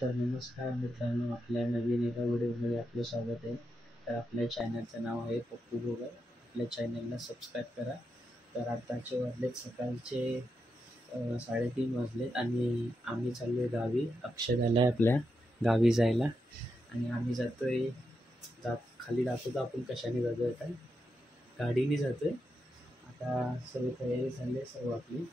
तर नमस्कार मित्रांनो, आपल्या नवीन एका व्हिडिओमध्ये आपलं स्वागत आहे. तर आपल्या चॅनलचं नाव आहे पप्पू भोगर. आपल्या चॅनलला सबस्क्राईब करा. तर आताचे वाजलेत सकाळचे 3:30 वाजलेत आणि आम्ही चाललो आहे गावी. अक्षय झाला आहे आपल्या गावी जायला आणि आम्ही जातो आहे खाली दाखवतो आपण कशाने जातो आहे. आता गाडीने जातो आहे. आता सर्व तयारी झाली आहे,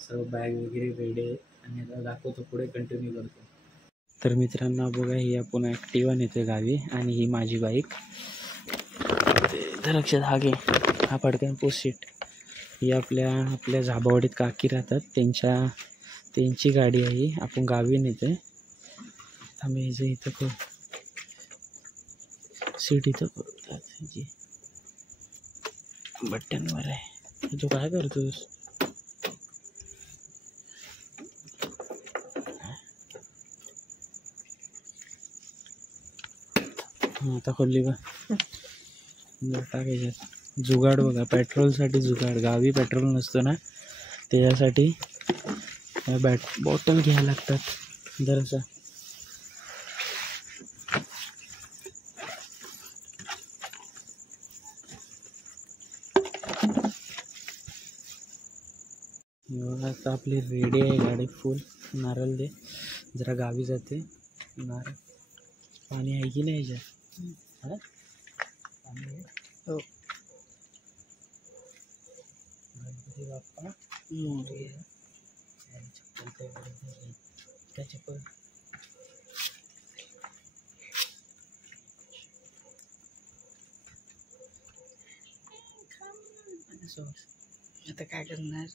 सर्व बॅग वगैरे रेडी आहेत आणि आता दाखवतो, पुढे कंटिन्यू करतो. तर मित्रांनो बघा, ही आपण ॲक्टिवा नेतो गावी आणि ही माझी बाईक. लक्षात हा घे, हा पडकन पोस्ट सीट. ही आपल्या झाबावाडीत काकी राहतात, त्यांची गाडी आहे. आपण गावी नेतो. आम्ही इथं करू सीट, इथं करू त्यांची बट्ट्यांवर आहे. तू काय करतोस? आता खोलली बा टाकायच्यात. जुगाड बघा, पेट्रोलसाठी जुगाड. गावी पेट्रोल नसतो ना, त्याच्यासाठी बॉटल घ्यायला लागतात जरासा. आता आपली रेडी आहे गाडी फुल. नारळ दे जरा, गावी जाते. नारळ पाणी आहे की नाही याच्यात? पाणी आहे. हो. गणपती बाप्पा मोरया. काय चप्पल? आता काय करणार?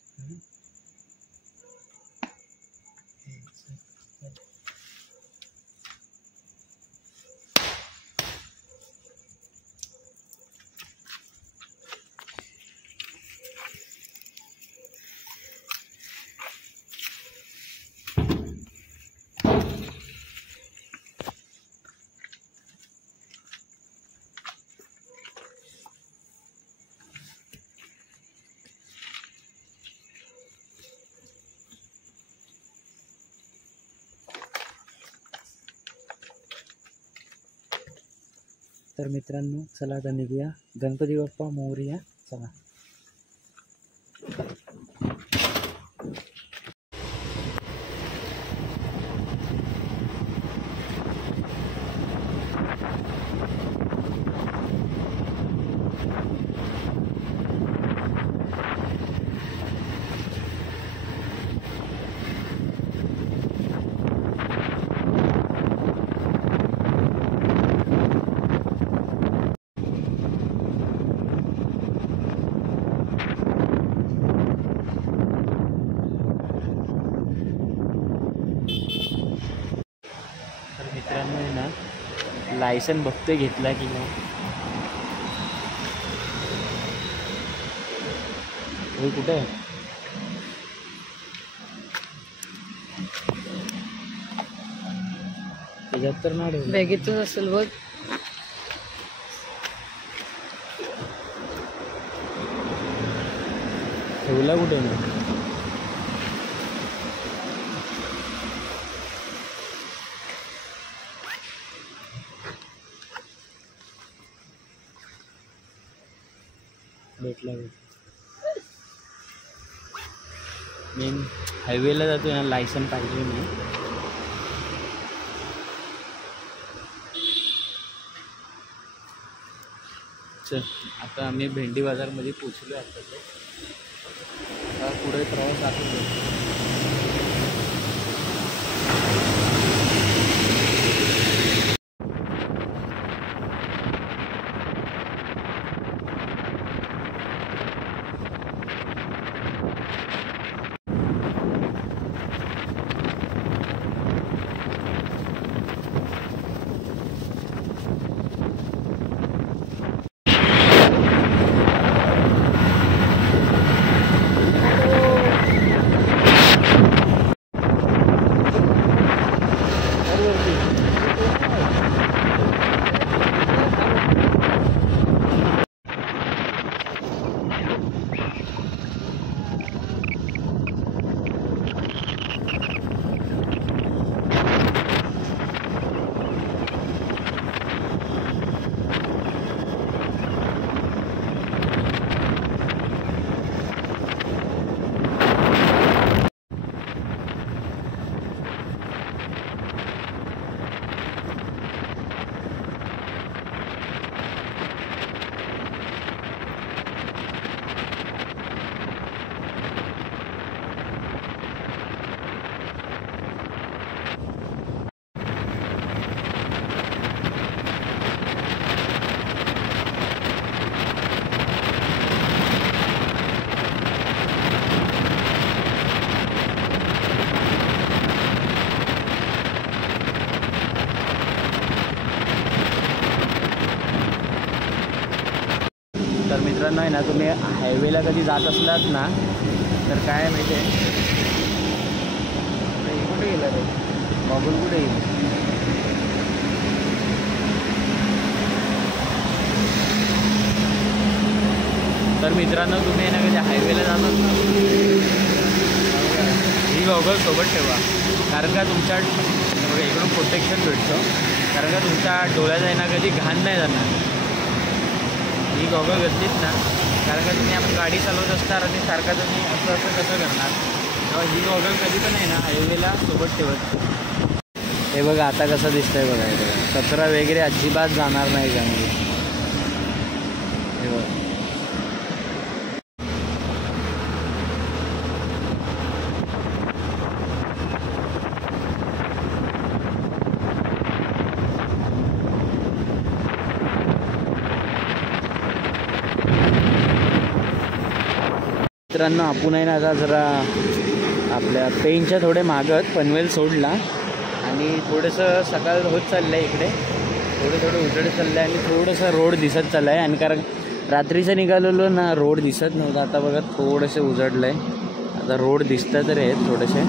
तर मित्रांनो चला आता निघूया. गणपती बाप्पा मोरया. चला. मित्रांनो ना, लायसन बघतोय घेतला की नाही. हे कुठे आहे? त्याच्यात तर नाही बॅगेतच असेल बघ. ठेवला कुठे नाही? भेटला. मेन हायवेला जातो ना, लायसन पाहिजे मी. चल, आता आम्ही भेंडी बाजारमध्ये पोचलो. आता पुढे प्रवास आहे. मित्रांनो आहे ना, तुम्ही हायवेला कधी जात असलात ना तर काय माहिती आहे, कुठे गेला रे बॉबल, कुठे गेला? तर मित्रांनो तुम्ही ना कधी हायवेला जातात ना, ही गॉगल सोबत ठेवा, कारण का तुमच्या इकडून प्रोटेक्शन भेटतं, कारण का तुमच्या डोळ्याचा आहे ना कधी घाण नाही जाणार ही गॉगल घेतलीच ना, कारण का तुम्ही आपण गाडी चालवत असणार आणि सारखा तुम्ही असं असं कसं करणार, तेव्हा ही गॉगल कधी पण आहे ना हायवेला सोबत ठेवत. हे बघा आता कसं दिसतंय बघा, हे बघा कचरा वगैरे अजिबात जाणार नाही त्यामध्ये. हे बघा मित्रांनो, आपण आहे ना आता जरा आपल्या पेनच्या थोडे मागत पनवेल सोडला आणि थोडंसं सकाळ होत चाललं आहे, इकडे थोडं उजेड चाललं आहे आणि थोडंसं रोड दिसत चाललं आहे. आणि कारण रात्रीचं निघालेलो ना रोड दिसत नव्हता, आता बघा थोडंसं उजडलं आहे, आता रोड दिसतं तरी आहेत थोडेसे.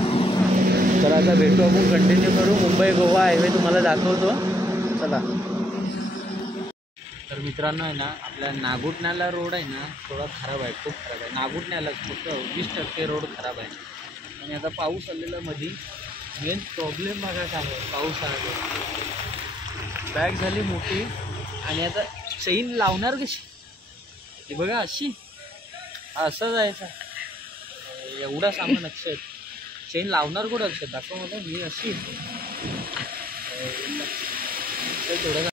तर आता भेटू, आपण कंटिन्यू करू, मुंबई गोवा हायवे तुम्हाला दाखवतो, चला. तर मित्रांनो आहे ना, आपल्या नागुटण्याला रोड आहे ना थोडा खराब आहे, खूप खराब आहे. नागुटण्याला फक्त 20% रोड खराब आहे. आणि आता पाऊस आलेला मध्ये, मेन प्रॉब्लेम बघा काय आहे, पाऊस आला, बॅग झाली मोठी आणि आता चेन लावणार कशी, हे बघा अशी, असं जायचं, एवढा सामान अक्षर, चेन लावणार कुठं अक्षर दाखव मला, मी अशी थोडं.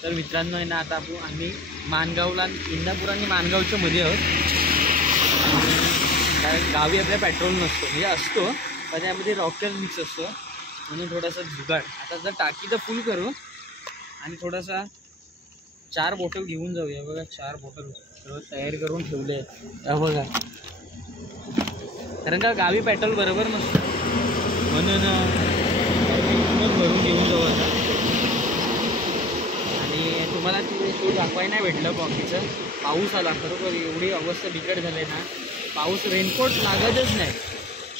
तर मित्रांनो आहे ना, आता आम्ही माणगावला, इंदापूर आणि माणगावच्या मध्ये आहोत. कारण गावी आपल्या पेट्रोल नसतो, म्हणजे असतो पण त्यामध्ये रॉकेल मिक्स असतो, म्हणून थोडासा जुगाड. आता जर टाकी तर फुल करू आणि थोडासा 4 बॉटल घेऊन जाऊया. बघा 4 बॉटल सर्व तयार करून ठेवले आहेत बघा, कारण का गावी पेट्रोल बरोबर नसतं, म्हणून भरून घेऊन जाऊ आता. तुम्हाला ते दाखवायला नाही भेटलं बाकीचं, पाऊस आला खरोखर, एवढी अवस्था बिकट झाली ना, पाऊस, रेनकोट लागतच नाही,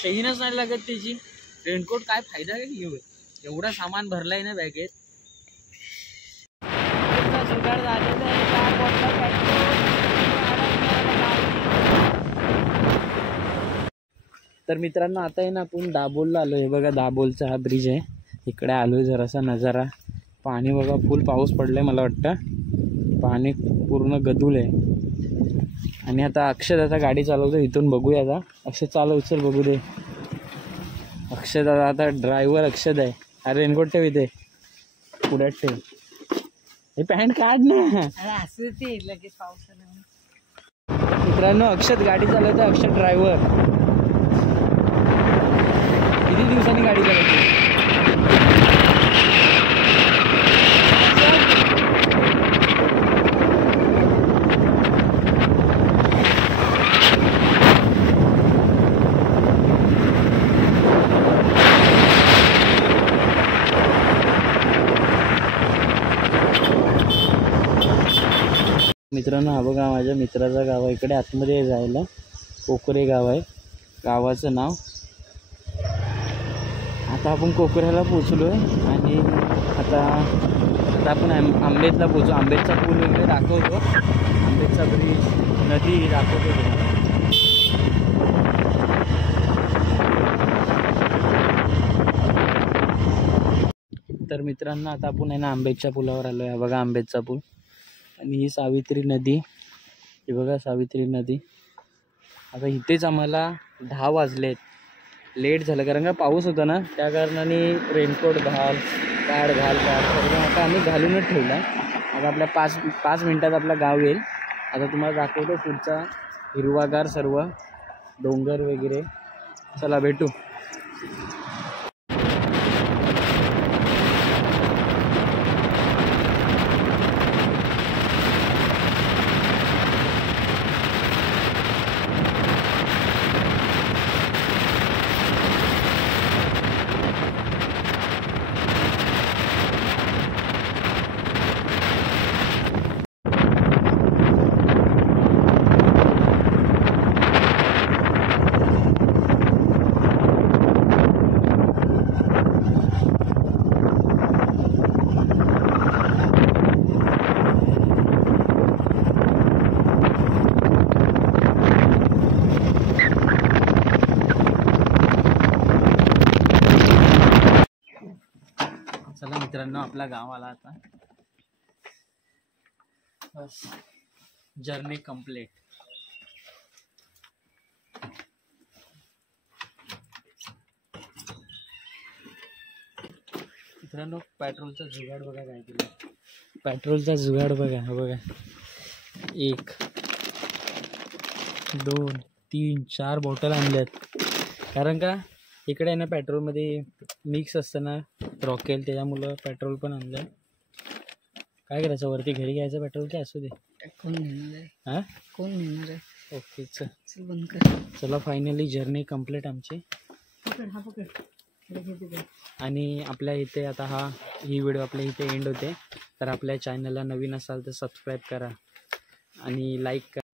शहीनच नाही लागत त्याची, रेनकोट काय फायदा काय घेऊ, एवढा सामान भरला आहे ना बॅगेत. जुगाड झालेलं आहे, तर मित्रांनो आता आहे ना आपण दाभोलला आलो आहे. बघा दाभोलचा हा ब्रिज आहे, इकडे आलो आहे, जरासा नजारा, पाणी बघा फुल पाऊस पडलाय, मला वाटतं पाणी पूर्ण गदूल आहे. आणि आता अक्षय आता गाडी चालवतो, इथून बघूया आता, अक्षय चालव, चल बघू दे. अक्षय दादा आता ड्रायव्हर अक्षय आहे. अरे रेनकोट ठेव इथे, पुढ्यात ठेव, हे पॅन्ट काढ ना. मित्रांनो अक्षय गाडी चालवतो, अक्षय ड्रायव्हर. किती दिवसांनी गाडी चालवते? मित्रांनो हा बघा माझ्या मित्राचा गाव आहे, इकडे आतमध्ये जायला कोकरे गाव आहे गावाचं नाव. आता आपण कोकऱ्याला पोचलो आहे आणि आता आपण आंबेतला पोचू. आंबेतचा पूल वगैरे दाखवतो, आंबेतचा ब्रिज, नदी दाखवतो तुम्हाला. तर मित्रांनो आता आपण आहे ना आंबेच्या पुलावर आलो आहे. बघा आंबेचा पूल आणि ही सावित्री नदी, ही बघा सावित्री नदी. आता इथेच आम्हाला 10 वाजलेत, लेट झालं कारण का पाऊस होता ना, त्या कारणाने रेनकोट घाल सर्व आता आम्ही घालूनच ठेवला. आता आपल्या 5 मिनटात आपलं गाव येईल. आता तुम्हाला दाखवतो पुढचा हिरवागार सर्व डोंगर वगैरे. चला भेटू. मित्रांनो आपला गाव आला आता. Bus journey complete. मित्रांनो पेट्रोलचा जुगाड बघा काय केलं. पेट्रोलचा जुगाड बघा, हा बघा 1 2 3 4 बॉटल आणल्यात. कारण का इकडे आहे ना पेट्रोलमध्ये मिक्स असतं ना रॉकेल, त्याच्यामुळं पेट्रोल पण आणलं. काय करायचं वरती घरी घ्यायचं पेट्रोल काय असू दे. कोण नेणार आहे? हां कोण नेणार आहे? ओके चल बंद कर. चला फायनली जर्नी कंप्लीट आमची. पकड हा पकड. आणि आपल्या इथे आता ही व्हिडिओ आपल्या इथे एंड होते. तर आपल्या चॅनलला नवीन असाल तर सबस्क्राईब करा आणि लाईक करा.